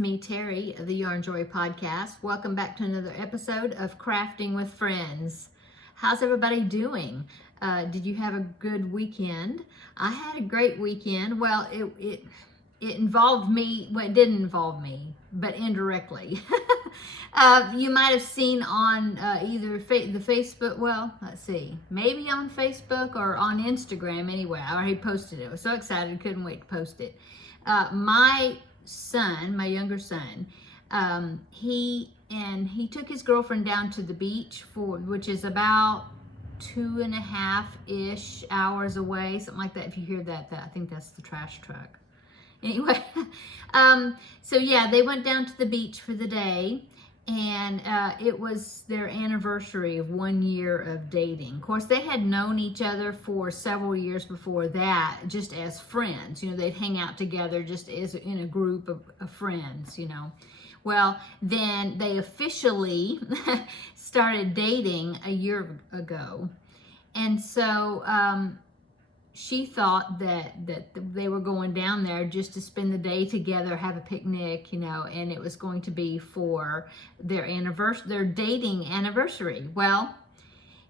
me, Terry, of the Yarn Joy podcast. Welcome back to another episode of Crafting with Friends. How's everybody doing? Did you have a good weekend? I had a great weekend. Well, it involved me. Well, it didn't involve me, but indirectly. You might have seen on either the Facebook, well, let's see, maybe on Facebook or on Instagram anyway. I already posted it. I was so excited, couldn't wait to post it. My son, my younger son, he took his girlfriend down to the beach which is about 2.5-ish hours away, something like that. If you hear that, I think that's the trash truck. Anyway, so yeah, they went down to the beach for the day, and it was their anniversary of 1 year of dating. Of course, they had known each other for several years before that, just as friends. You know, they'd hang out together just as in a group of friends, you know. Well, then they officially started dating a year ago. And so she thought that they were going down there just to spend the day together, have a picnic, you know, and it was going to be for their anniversary, their dating anniversary. Well,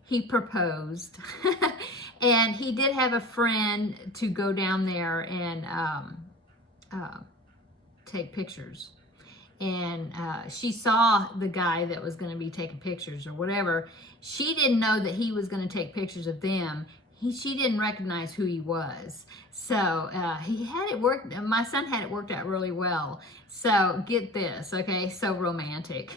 he proposed and he did have a friend to go down there and take pictures. And she saw the guy that was going to be taking pictures or whatever. She didn't know that he was going to take pictures of them. She didn't recognize who he was. So he had it worked. My son had it worked out really well. So get this, okay? So romantic.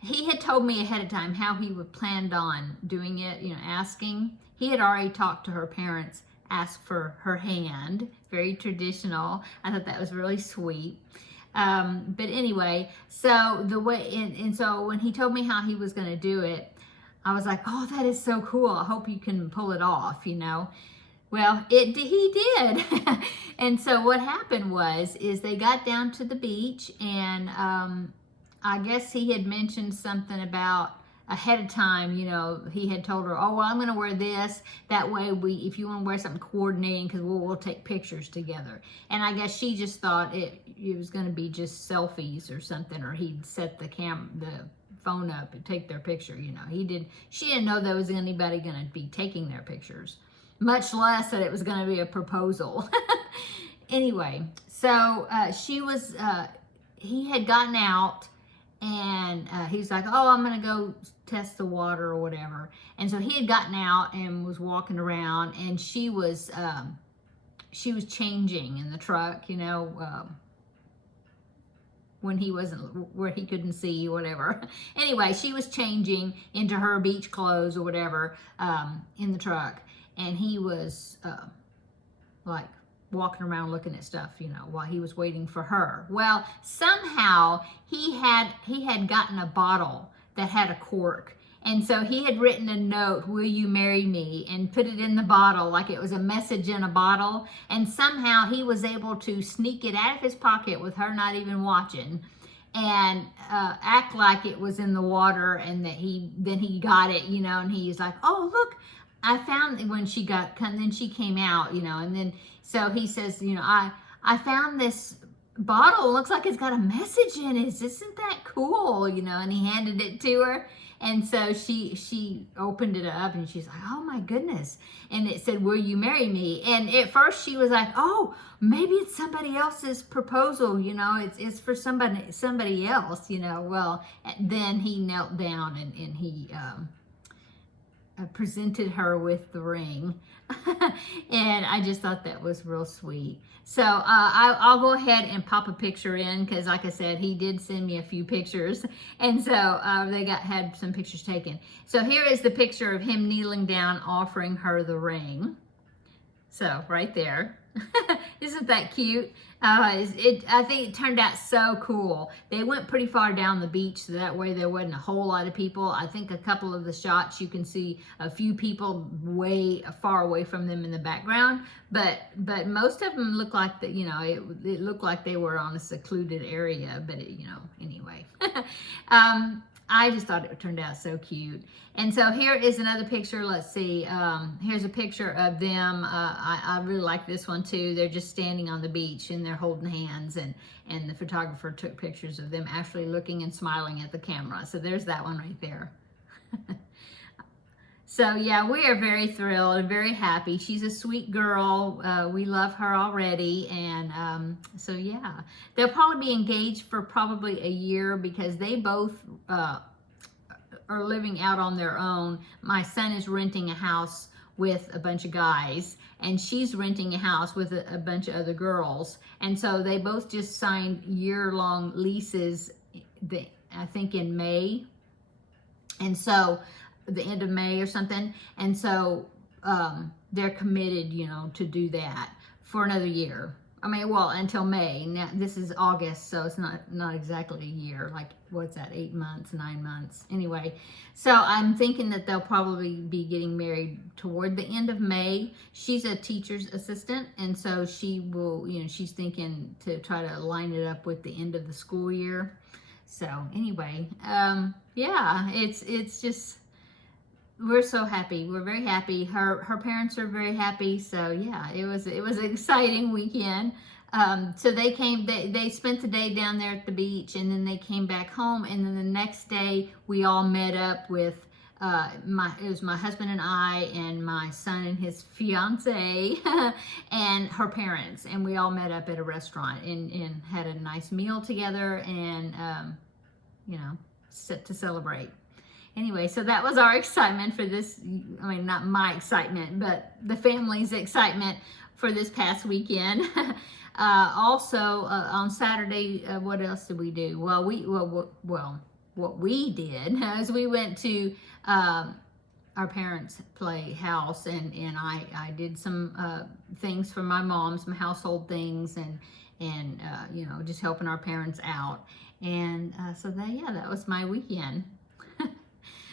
He had told me ahead of time how he would planned on doing it, you know, asking. He had already talked to her parents, asked for her hand. Very traditional. I thought that was really sweet. But anyway, so the way, and so when he told me how he was going to do it, I was like, oh, that is so cool. I hope you can pull it off, you know. Well, he did. And so what happened is they got down to the beach, and I guess he had mentioned something about ahead of time, you know, he had told her, oh, well, I'm going to wear this. That way, if you want to wear something coordinating, because we'll take pictures together. And I guess she just thought it was going to be just selfies or something, or he'd set the phone up and take their picture, you know. She didn't know there was anybody going to be taking their pictures, much less that it was going to be a proposal. Anyway, so he had gotten out, and he's like, oh, I'm going to go test the water or whatever. And so he had gotten out and was walking around, and she was changing in the truck, you know, when he wasn't, where he couldn't see, whatever. Anyway, she was changing into her beach clothes or whatever in the truck. And he was like walking around looking at stuff, you know, while he was waiting for her. Well, somehow he had gotten a bottle that had a cork. And so he had written a note, will you marry me, and put it in the bottle like it was a message in a bottle. And somehow he was able to sneak it out of his pocket with her not even watching, and act like it was in the water, and that he got it, you know, and he's like, oh, look, I found, when she got, then she came out, you know, and then, so he says, you know, I found this bottle, it looks like it's got a message in it. Isn't that cool? You know, and he handed it to her. And so she opened it up, and she's like, oh my goodness. And it said, will you marry me? And at first she was like, oh, maybe it's somebody else's proposal, you know, it's for somebody else, you know. Well, then he knelt down and he presented her with the ring. And I just thought that was real sweet. So I'll go ahead and pop a picture in, because like I said, he did send me a few pictures, and so they had some pictures taken. So here is the picture of him kneeling down offering her the ring. So right there. Isn't that cute? I think it turned out so cool. They went pretty far down the beach, so that way there wasn't a whole lot of people. I think a couple of the shots you can see a few people way far away from them in the background, but most of them look like that, you know, it looked like they were on a secluded area, but you know, anyway. I just thought it turned out so cute. And so here is another picture. Let's see. Here's a picture of them. I really like this one too. They're just standing on the beach and they're holding hands, and the photographer took pictures of them actually looking and smiling at the camera. So there's that one right there. So yeah, we are very thrilled and very happy. She's a sweet girl. We love her already. And so yeah, they'll probably be engaged for probably a year because they both are living out on their own. My son is renting a house with a bunch of guys, and she's renting a house with a bunch of other girls. And so they both just signed year-long leases, I think in May. And so the end of May or something, and so they're committed, you know, to do that for another year. I mean, well, until May. Now this is August, so it's not exactly a year. Like, what's that? 8 months, 9 months. Anyway, so I'm thinking that they'll probably be getting married toward the end of May. She's a teacher's assistant, and so she will, you know, she's thinking to try to line it up with the end of the school year. So anyway, yeah, it's just, we're so happy. We're very happy. Her parents are very happy. So yeah, it was an exciting weekend. So they came, they spent the day down there at the beach, and then they came back home, and then the next day we all met up with it was my husband and I and my son and his fiance and her parents, and we all met up at a restaurant and had a nice meal together, and you know, to celebrate. Anyway, so that was our excitement for this. I mean, not my excitement, but the family's excitement for this past weekend. Also, on Saturday, what else did we do? Well, what we did is we went to our parents' playhouse, and I did some things for my mom, some household things, and you know, just helping our parents out. And so that was my weekend.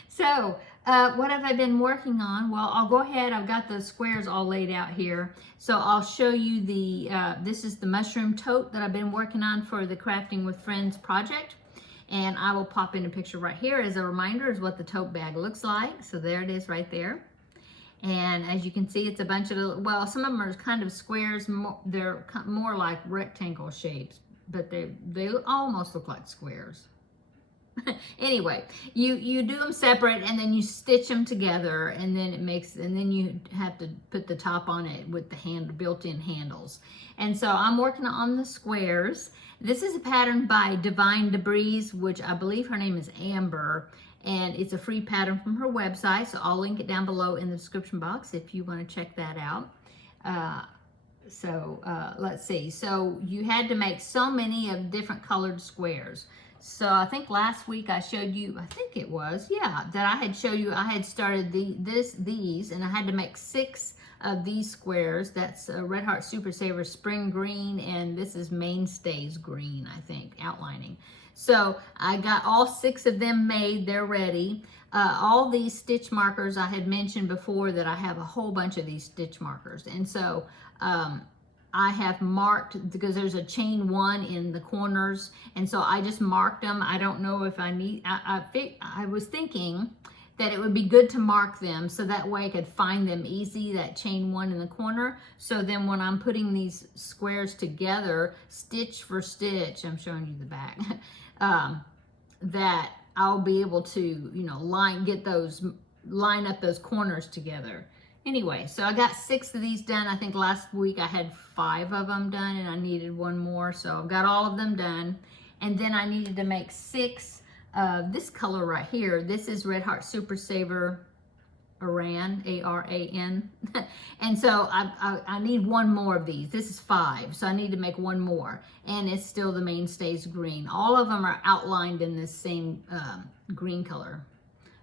So, what have I been working on? Well, I'll go ahead. I've got the squares all laid out here. So I'll show you this is the mushroom tote that I've been working on for the Crafting with Friends project. And I will pop in a picture right here as a reminder is what the tote bag looks like. So there it is right there. And as you can see, it's a bunch of, well, some of them are kind of squares. They're more like rectangle shapes, but they almost look like squares. Anyway, you do them separate, and then you stitch them together, and then then you have to put the top on it with the built-in handles. And so I'm working on the squares. This is a pattern by Divine Debris, which I believe her name is Amber, and it's a free pattern from her website. So I'll link it down below in the description box if you want to check that out. Let's see. So you had to make so many of different colored squares. So I think last week I showed you, I think it was, yeah, that I had showed you, I had started these, and I had to make 6 of these squares. That's Red Heart Super Saver Spring Green, and this is Mainstays Green, I think, outlining. So I got all 6 of them made, they're ready. All these stitch markers, I had mentioned before that I have a whole bunch of these stitch markers. And so I have marked, because there's a chain 1 in the corners, and so I just marked them. I don't know if I need, I was thinking that it would be good to mark them so that way I could find them easy, that chain 1 in the corner. So then when I'm putting these squares together, stitch for stitch, I'm showing you the back, that I'll be able to, you know, line up those corners together. Anyway, so I got 6 of these done. I think last week I had 5 of them done, and I needed 1 more. So I've got all of them done. And then I needed to make 6 of this color right here. This is Red Heart Super Saver Aran, A-R-A-N. And so I need 1 more of these. This is 5, so I need to make 1 more. And it's still the Mainstays Green. All of them are outlined in this same green color.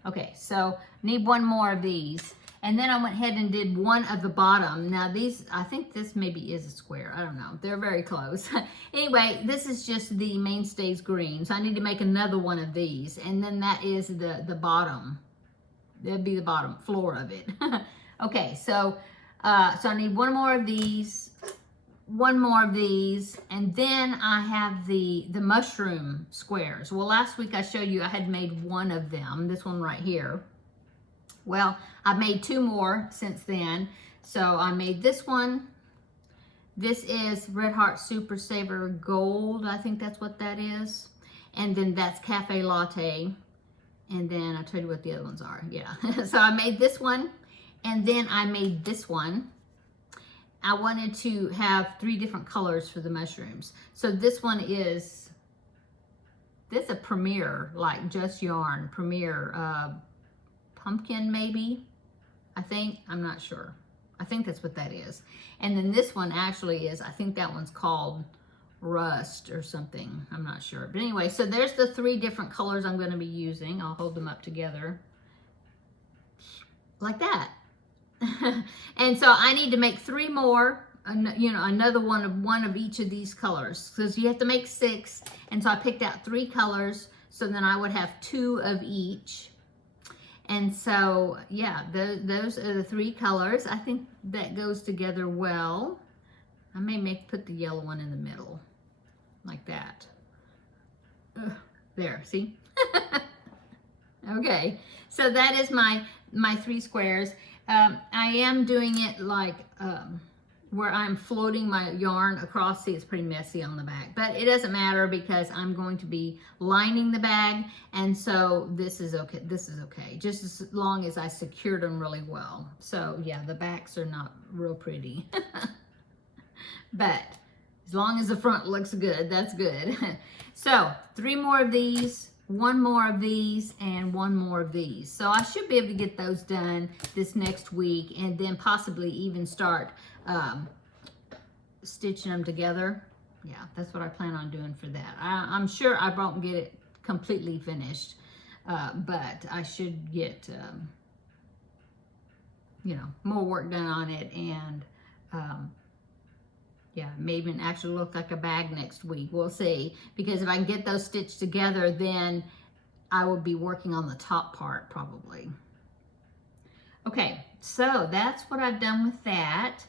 Okay, so need 1 more of these. And then I went ahead and did 1 of the bottom. Now these, I think this maybe is a square. I don't know. They're very close. Anyway, this is just the Mainstays Green. So I need to make another 1 of these. And then that is the bottom. That'd be the bottom floor of it. Okay, so I need 1 more of these. one more of these, and then I have the mushroom squares. Well, last week I showed you I had made one of them, this one right here. Well, I've made two more since then. So I made this one. This is Red Heart Super Saver Gold. I think that's what that is. And then that's Cafe Latte. And then I'll tell you what the other ones are. Yeah. So I made this one. And then I made this one. I wanted to have 3 different colors for the mushrooms. So this one is, this is a Premier, like Just Yarn, Premier pumpkin maybe, I think. I'm not sure. I think that's what that is. And then this one actually is, I think that one's called Rust or something. I'm not sure. But anyway, so there's the 3 different colors I'm going to be using. I'll hold them up together like that. And so I need to make 3 more, you know, another one of each of these colors, because you have to make 6. And so I picked out 3 colors, so then I would have 2 of each. And so, yeah, those are the 3 colors. I think that goes together well. I may put the yellow one in the middle, like that. There, see? Okay, so that is my 3 squares. I am doing it like where I'm floating my yarn across. See, it's pretty messy on the back, but it doesn't matter because I'm going to be lining the bag, and so this is okay. This is okay, just as long as I secured them really well. So yeah, the backs are not real pretty, but as long as the front looks good, that's good. So 3 more of these, 1 more of these, and 1 more of these. So I should be able to get those done this next week, and then possibly even start stitching them together. Yeah, that's what I plan on doing for that. I'm sure I won't get it completely finished, but I should get, you know, more work done on it, and yeah, maybe it actually look like a bag next week. We'll see, because if I can get those stitched together, then I will be working on the top part probably. Okay, so that's what I've done with that,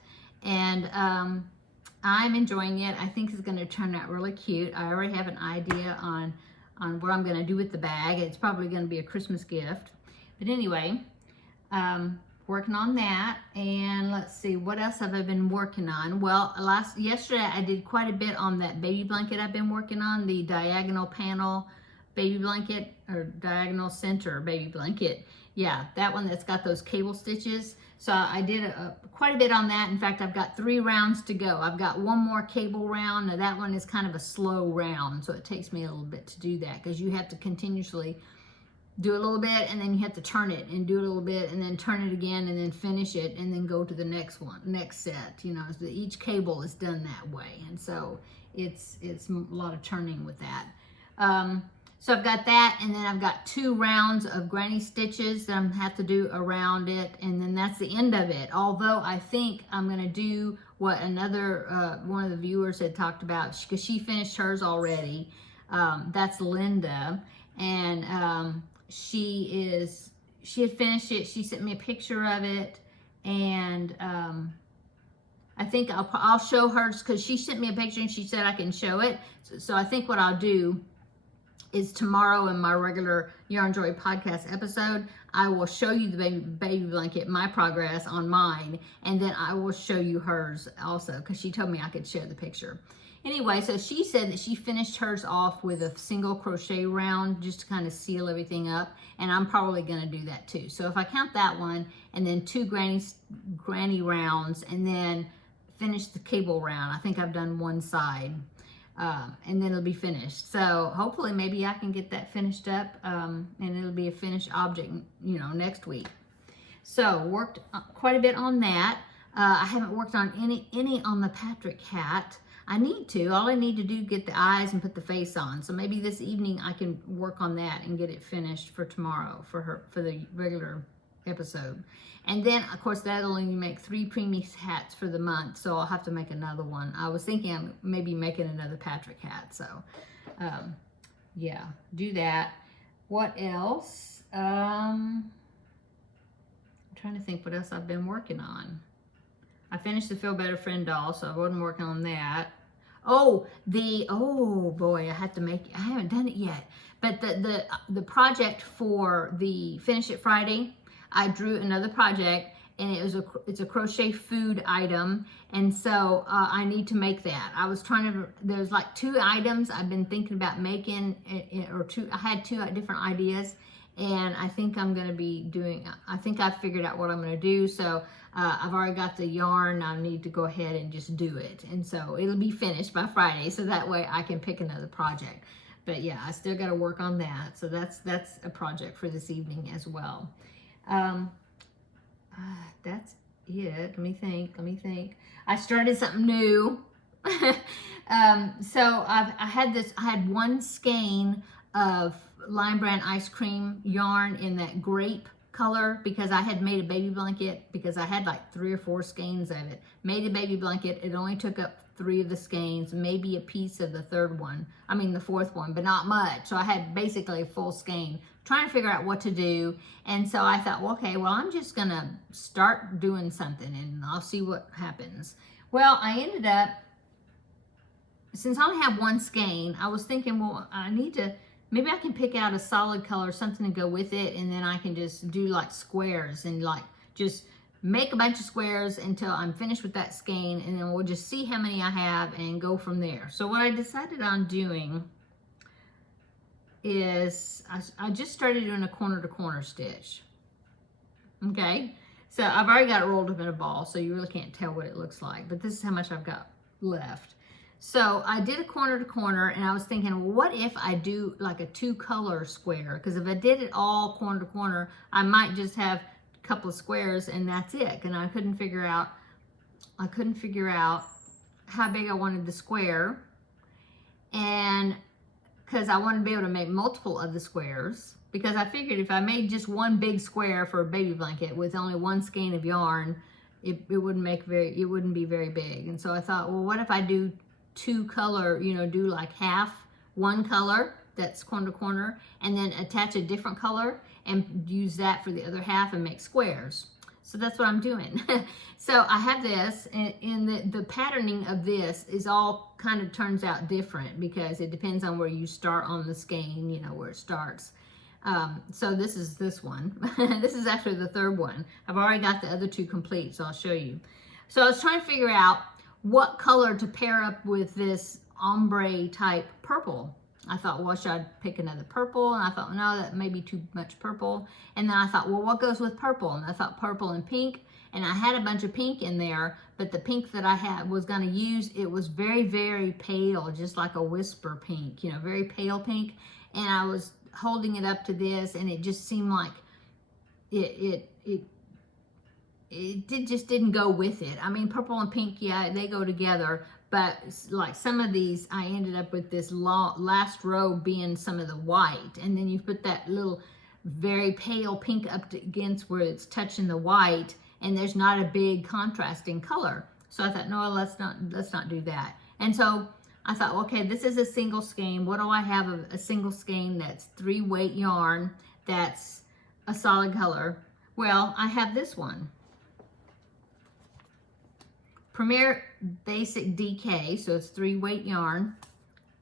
and I'm enjoying it. I think it's going to turn out really cute. I already have an idea on what I'm going to do with the bag. It's probably going to be a Christmas gift, but anyway, working on that. And let's see, what else have I been working on? Well, yesterday I did quite a bit on that baby blanket I've been working on, the diagonal panel baby blanket, or diagonal center baby blanket. Yeah, that one that's got those cable stitches. So I did quite a bit on that. In fact, I've got 3 rounds to go. I've got 1 more cable round. Now that one is kind of a slow round, so it takes me a little bit to do that, because you have to continuously do a little bit, and then you have to turn it and do a little bit, and then turn it again, and then finish it, and then go to the next set. You know, so each cable is done that way, and so it's a lot of turning with that. So I've got that, and then I've got 2 rounds of granny stitches that I have to do around it, and then that's the end of it. Although I think I'm going to do what another one of the viewers had talked about, because she finished hers already. That's Linda, and she had finished it. She sent me a picture of it, and I think I'll show hers, because she sent me a picture and she said I can show it. So I think what I'll do is tomorrow in my regular Yarn Joy podcast episode, I will show you the baby blanket, my progress on mine, and then I will show you hers also, because she told me I could share the picture. Anyway, so she said that she finished hers off with a single crochet round just to kind of seal everything up, and I'm probably going to do that too. So if I count that one, and then 2 granny rounds, and then finish the cable round, I think I've done 1 side. And then it'll be finished. So hopefully maybe I can get that finished up, and it'll be a finished object, you know, next week. So worked quite a bit on that. I haven't worked on any on the Patrick hat. I need to. All I need to do is get the eyes and put the face on. So maybe this evening I can work on that and get it finished for tomorrow for the regular episode. And then, of course, that'll only make 3 preemie hats for the month, so I'll have to make another one. I was thinking of maybe making another Patrick hat, so yeah, do that. What else? I'm trying to think what else I've been working on. I finished the Feel Better Friend doll, so I wasn't working on that. Oh, oh boy, I haven't done it yet. But the project for the Finish It Friday, I drew another project, and it's a crochet food item, and so I need to make that. I was trying to, there's like 2 items I've been thinking about making, I had 2 different ideas, and I think I'm going to be doing, I think I've figured out what I'm going to do, so I've already got the yarn. I need to go ahead and just do it, and so it'll be finished by Friday, so that way I can pick another project. But yeah, I still got to work on that, so that's a project for this evening as well. That's it. Let me think. I started something new. So I had 1 skein of Lion Brand ice cream yarn in that grape color, because I had made a baby blanket, because I had like 3 or 4 skeins of it. Made a baby blanket. It only took up 3 of the skeins, maybe a piece of the 4th one, but not much. So I had basically a full skein, trying to figure out what to do. And so I thought, well, okay, well, I'm just gonna start doing something and I'll see what happens. Well, I ended up, since I only have 1 skein, I was thinking, well, maybe I can pick out a solid color, something to go with it, and then I can just do like squares and like just make a bunch of squares until I'm finished with that skein, and then we'll just see how many I have and go from there. So what I decided on doing is I just started doing a corner to corner stitch. Okay, so I've already got it rolled up in a ball, so you really can't tell what it looks like, but this is how much I've got left. So I did a corner to corner, and I was thinking, well, what if I do like a 2-color square? Because if I did it all corner to corner, I might just have a couple of squares and that's it. And I couldn't figure out how big I wanted the square, and because I wanted to be able to make multiple of the squares, because I figured if I made just 1 big square for a baby blanket with only 1 skein of yarn, it wouldn't be very big. And so I thought, well, what if I do 2 color, do like half 1 color that's corner to corner, and then attach a different color and use that for the other half and make squares. So that's what I'm doing. So I have this, and the patterning of this is all kind of turns out different, because it depends on where you start on the skein, where it starts. So this is this one. This is actually the 3rd one. I've already got the other 2 complete, so I'll show you. So I was trying to figure out what color to pair up with this ombre type purple. I thought, well, should I pick another purple? And I thought, no, that may be too much purple. And then I thought, well, what goes with purple? And I thought purple and pink. And I had a bunch of pink in there, but the pink that I was going to use, it was very, very pale, just like a whisper pink, very pale pink. And I was holding it up to this, and it just seemed like it just didn't go with it. I mean, purple and pink, yeah, they go together. But like some of these, I ended up with this last row being some of the white. And then you put that little very pale pink up against where it's touching the white, and there's not a big contrasting color. So I thought, no, let's not do that. And so I thought, okay, this is a single skein. What do I have of a single skein that's 3 weight yarn that's a solid color? Well, I have this one. Premier Basic DK, so it's 3 weight yarn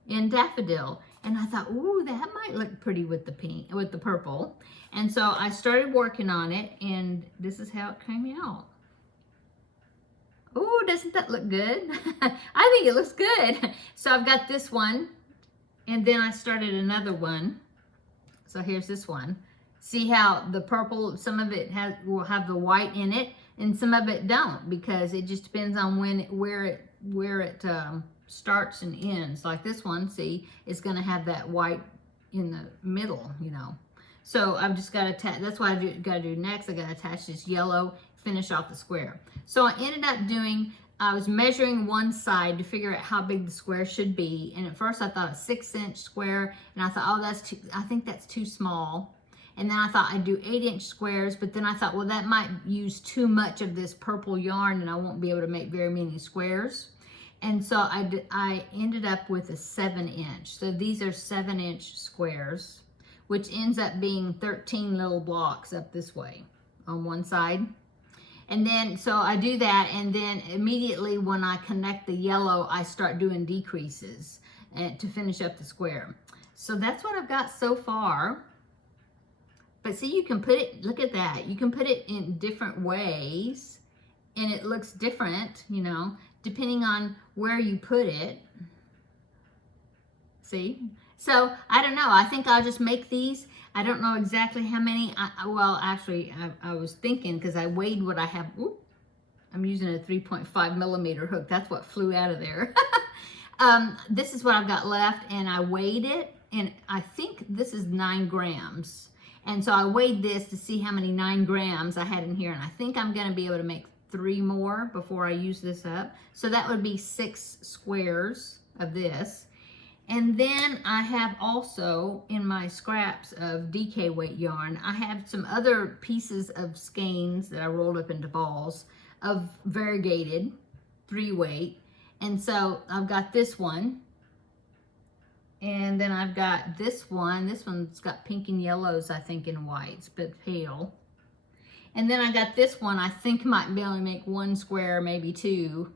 in Daffodil. And I thought, ooh, that might look pretty with the pink, with the purple. And so I started working on it, and this is how it came out. Ooh, doesn't that look good? I think it looks good. So I've got this one, and then I started another one. So here's this one. See how the purple, some of it will have the white in it, and some of it don't, because it just depends on where it starts and ends. Like this one, see, it's going to have that white in the middle, So I've just got to attach. That's what I got to do next. I got to attach this yellow, finish off the square. So I ended up I was measuring one side to figure out how big the square should be. And at first I thought a 6-inch square, and I thought, oh, I think that's too small. And then I thought I'd do 8-inch squares, but then I thought, well, that might use too much of this purple yarn, and I won't be able to make very many squares. And so I ended up with a 7-inch. So these are 7-inch squares, which ends up being 13 little blocks up this way on one side. And then, so I do that, and then immediately when I connect the yellow, I start doing decreases to finish up the square. So that's what I've got so far. But see, you can put it, look at that. You can put it in different ways, and it looks different, you know, depending on where you put it. See? So, I don't know. I think I'll just make these. I don't know exactly how many. Well, actually, I was thinking, because I weighed what I have. Whoop, I'm using a 3.5 millimeter hook. That's what flew out of there. This is what I've got left, and I weighed it, and I think this is 9 grams. And so I weighed this to see how many 9 grams I had in here, and I think I'm going to be able to make 3 more before I use this up. So that would be 6 squares of this. And then I have also in my scraps of DK weight yarn, I have some other pieces of skeins that I rolled up into balls of variegated 3 weight. And so I've got this one. And then I've got this one. This one's got pink and yellows, I think, and whites, but pale. And then I got this one. I think might be able to make 1 square, maybe 2.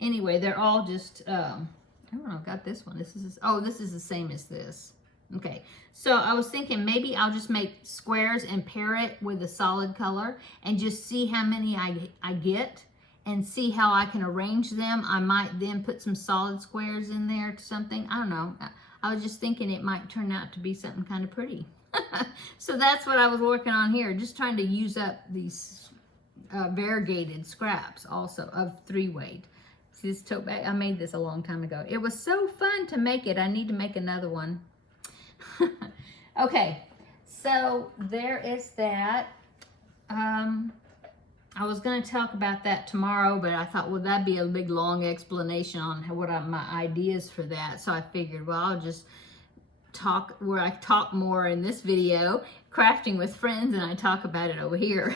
Anyway, they're all just, I don't know, I've got this one. This is, oh, this is the same as this. Okay, so I was thinking maybe I'll just make squares and pair it with a solid color and just see how many I get and see how I can arrange them. I might then put some solid squares in there to something. I don't know. I was just thinking it might turn out to be something kind of pretty. So that's what I was working on here, just trying to use up these variegated scraps also of 3 weight. See this tote bag? I made this a long time ago. It was so fun to make it. I need to make another one. Okay, so there is that. I was going to talk about that tomorrow, but I thought, well, that'd be a big long explanation on what my ideas for that. So I figured, well, I'll just talk where I talk more in this video, crafting with friends, and I talk about it over here.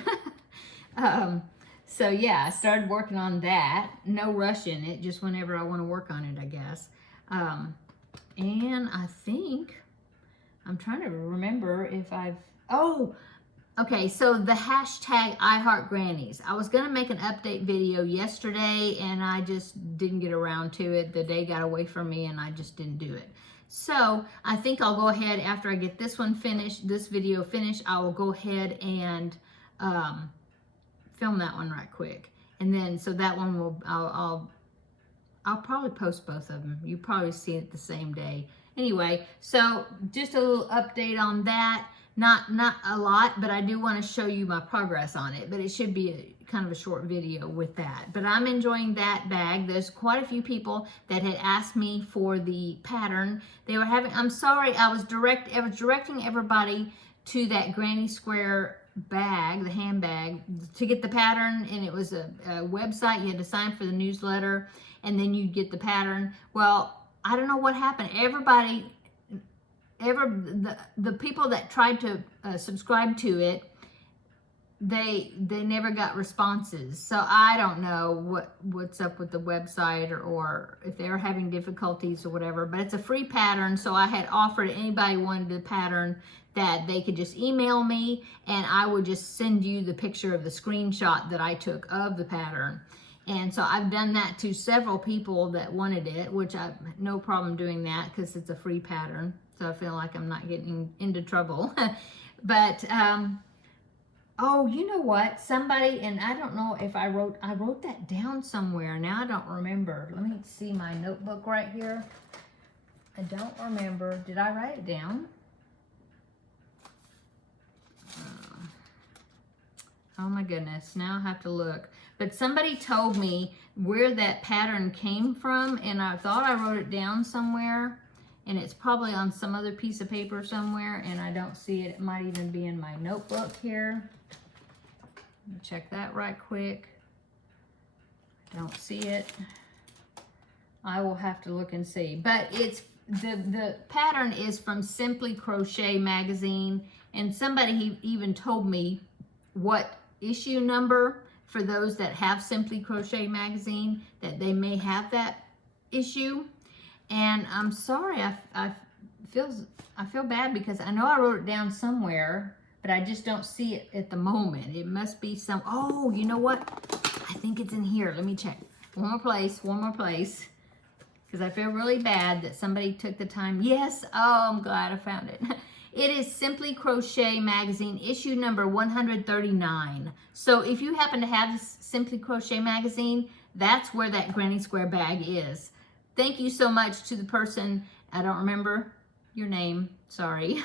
So yeah, I started working on that. No rush in it, just whenever I want to work on it, I guess. And I think, I'm trying to remember if I've, oh, okay, so the hashtag #IHeartGrannies. I was going to make an update video yesterday, and I just didn't get around to it. The day got away from me, and I just didn't do it. So I think I'll go ahead, after I get this one finished, this video finished, I will go ahead and film that one right quick. And then, so that one will, I'll probably post both of them. You probably see it the same day. Anyway, so just a little update on that. Not a lot, but I do want to show you my progress on it. But it should be kind of a short video with that. But I'm enjoying that bag. There's quite a few people that had asked me for the pattern. They were having, I'm sorry, I was directing everybody to that Granny Square bag, the handbag, to get the pattern, and it was a website. You had to sign for the newsletter, and then you'd get the pattern. Well, I don't know what happened. Everybody, the people that tried to subscribe to it, they never got responses. So I don't know what's up with the website, or if they're having difficulties or whatever. But it's a free pattern, so I had offered anybody who wanted the pattern that they could just email me, and I would just send you the picture of the screenshot that I took of the pattern. And so I've done that to several people that wanted it, which I have no problem doing that because it's a free pattern. So I feel like I'm not getting into trouble. But, oh, you know what? Somebody, and I don't know if I wrote that down somewhere. Now I don't remember. Let me see my notebook right here. I don't remember. Did I write it down? Oh my goodness, now I have to look. But somebody told me where that pattern came from, and I thought I wrote it down somewhere, and it's probably on some other piece of paper somewhere, and I don't see it. It might even be in my notebook here. Let me check that right quick. Don't see it. I will have to look and see. But it's the pattern is from Simply Crochet magazine, and somebody even told me what issue number, for those that have Simply Crochet magazine, that they may have that issue. And I'm sorry, I feel bad because I know I wrote it down somewhere, but I just don't see it at the moment. It must be some, oh, you know what? I think it's in here. Let me check. One more place. Because I feel really bad that somebody took the time. Yes, oh, I'm glad I found it. It is Simply Crochet Magazine, issue number 139. So if you happen to have this Simply Crochet Magazine, that's where that granny square bag is. Thank you so much to the person, I don't remember your name, sorry.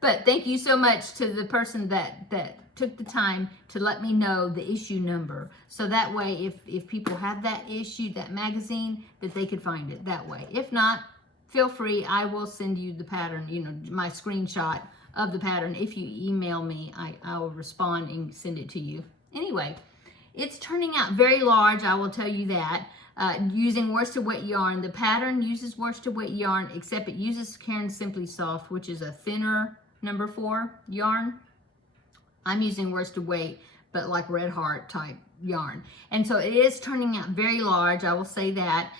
But thank you so much to the person that took the time to let me know the issue number. So that way, if people have that issue, that magazine, that they could find it that way. If not, feel free, I will send you the pattern, you know, my screenshot of the pattern. If you email me, I will respond and send it to you. Anyway, it's turning out very large, I will tell you that. Using worsted weight yarn. The pattern uses worsted weight yarn, except it uses Caron Simply Soft, which is a thinner number 4 yarn. I'm using worsted weight, but like Red Heart type yarn. And so it is turning out very large, I will say that.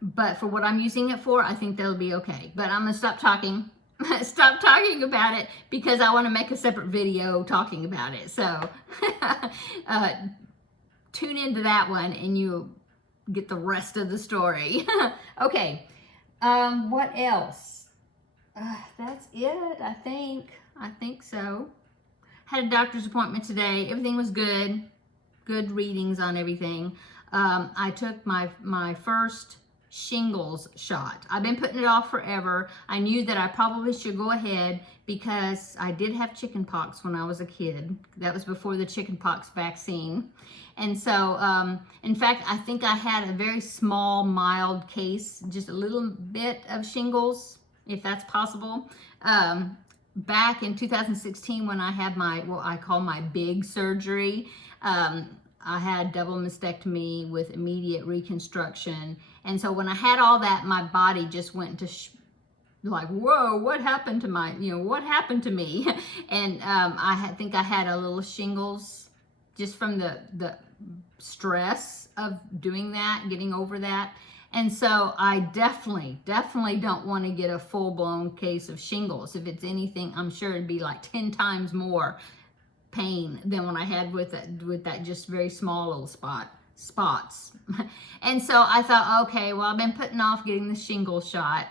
But for what I'm using it for, I think that'll be okay. But I'm gonna stop talking. Stop talking about it because I want to make a separate video talking about it. So tune into that one and you'll get the rest of the story. Okay, what else? That's it, I think so. Had a doctor's appointment today. Everything was good. Good readings on everything. I took my first shingles shot. I've been putting it off forever. I knew that I probably should go ahead because I did have chicken pox when I was a kid. That was before the chicken pox vaccine. And so, in fact, I think I had a very small, mild case, just a little bit of shingles, if that's possible. Back in 2016 when I had my, what I call my big surgery, I had double mastectomy with immediate reconstruction. And so when I had all that, my body just went into like, whoa, what happened to my, what happened to me? And I think I had a little shingles just from the stress of doing that, getting over that. And so I definitely don't want to get a full-blown case of shingles. If it's anything, I'm sure it'd be like 10 times more pain than when I had with that just very small little spots. And so I thought, okay, well, I've been putting off getting the shingle shot.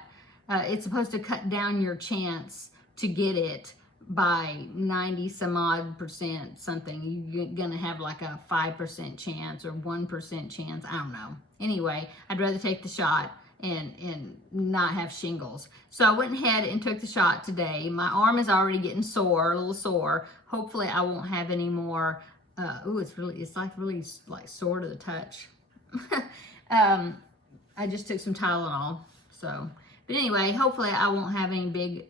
It's supposed to cut down your chance to get it by 90 some odd percent something. You're gonna have like a 5% chance or 1% chance, I don't know. Anyway, I'd rather take the shot and not have shingles. So I went ahead and took the shot today. My arm is already getting sore, a little sore. Hopefully I won't have any more, it's like really like sore to the touch. I just took some Tylenol, so. But anyway, hopefully I won't have any big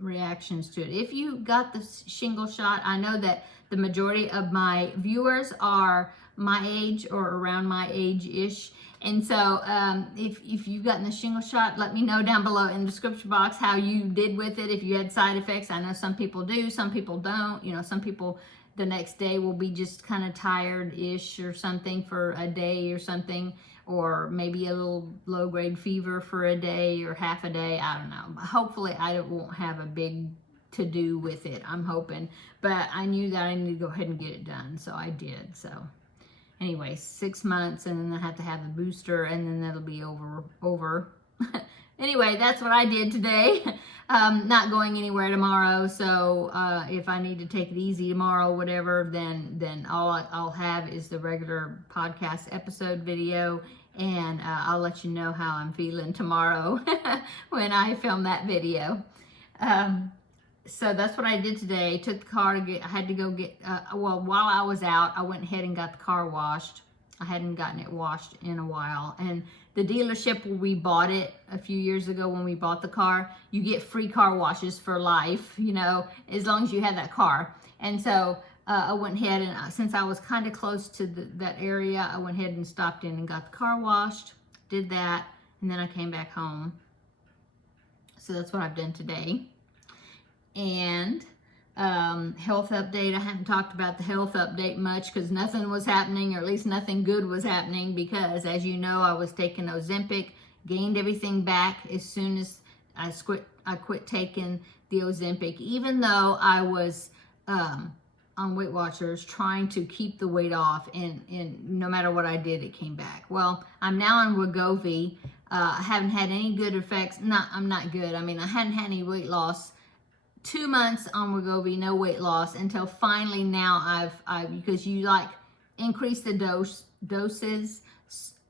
reactions to it. If you got the shingle shot, I know that the majority of my viewers are my age or around my age-ish. And so if you've gotten the shingle shot, let me know down below in the description box how you did with it, if you had side effects. I know some people do, some people don't. Some people the next day will be just kind of tired-ish or something for a day or something, or maybe a little low-grade fever for a day or half a day. I don't know. Hopefully I won't have a big to-do with it, I'm hoping. But I knew that I needed to go ahead and get it done, so I did. So anyway, 6 months, and then I have to have the booster, and then that'll be over. Anyway, that's what I did today. Not going anywhere tomorrow, so if I need to take it easy tomorrow, whatever, then all I'll have is the regular podcast episode video, and I'll let you know how I'm feeling tomorrow when I film that video. So that's what I did today. Took the car to get, I had to go get, well, while I was out, I went ahead and got the car washed. I hadn't gotten it washed in a while. And the dealership where we bought it a few years ago when we bought the car, you get free car washes for life, as long as you have that car. And so I went ahead and since I was kind of close to that area, I went ahead and stopped in and got the car washed, did that, and then I came back home. So that's what I've done today. And health update, I haven't talked about the health update much because nothing was happening, or at least nothing good was happening, because as you know, I was taking Ozempic, gained everything back as soon as I quit taking the Ozempic, even though I was on Weight Watchers trying to keep the weight off, and no matter what I did, it came back. Well, I'm now on Wegovy. I haven't had any good effects. I'm not good. I mean, I hadn't had any weight loss. 2 months on Wegovy, no weight loss, until finally now I've because you like increase the doses,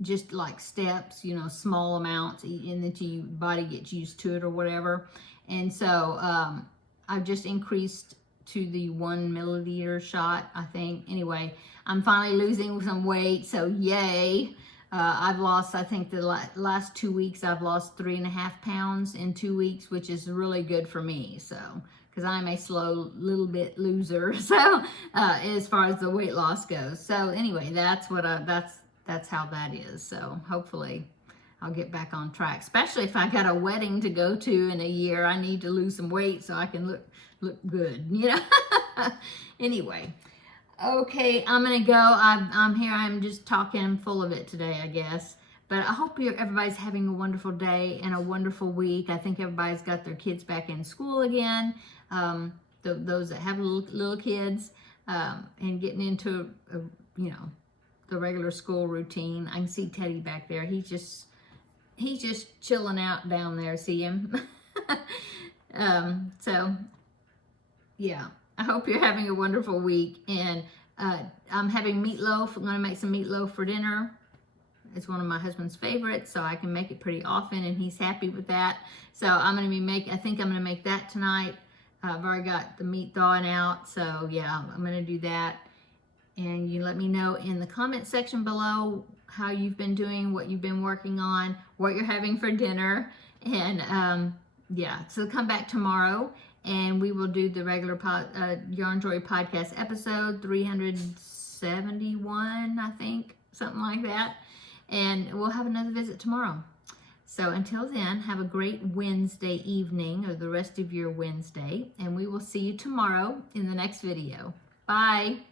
just like steps, you know, small amounts, and that your body gets used to it or whatever. And so I've just increased to the 1 milliliter shot, I think. Anyway, I'm finally losing some weight, so yay. I've lost, I think the last 2 weeks, I've lost 3.5 pounds in 2 weeks, which is really good for me. So, because I'm a slow little bit loser, so as far as the weight loss goes. So anyway, that's how that is. So hopefully I'll get back on track, especially if I got a wedding to go to in a year. I need to lose some weight so I can look good, you know. Anyway. Okay, I'm gonna go. I'm here. I'm just talking full of it today, I guess. But I hope everybody's having a wonderful day and a wonderful week. I think everybody's got their kids back in school again. Those that have little kids, and getting into you know, the regular school routine. I can see Teddy back there. He's just chilling out down there. See him? So yeah. I hope you're having a wonderful week, and I'm having meatloaf. I'm going to make some meatloaf for dinner. It's one of my husband's favorites, so I can make it pretty often, and he's happy with that. So I'm going to be I think I'm going to make that tonight. I've already got the meat thawing out, so yeah, I'm going to do that. And you let me know in the comment section below how you've been doing, what you've been working on, what you're having for dinner, and yeah, so come back tomorrow. And we will do the regular Yarn Joy podcast episode 371, I think, something like that. And we'll have another visit tomorrow. So until then, have a great Wednesday evening, or the rest of your Wednesday. And we will see you tomorrow in the next video. Bye.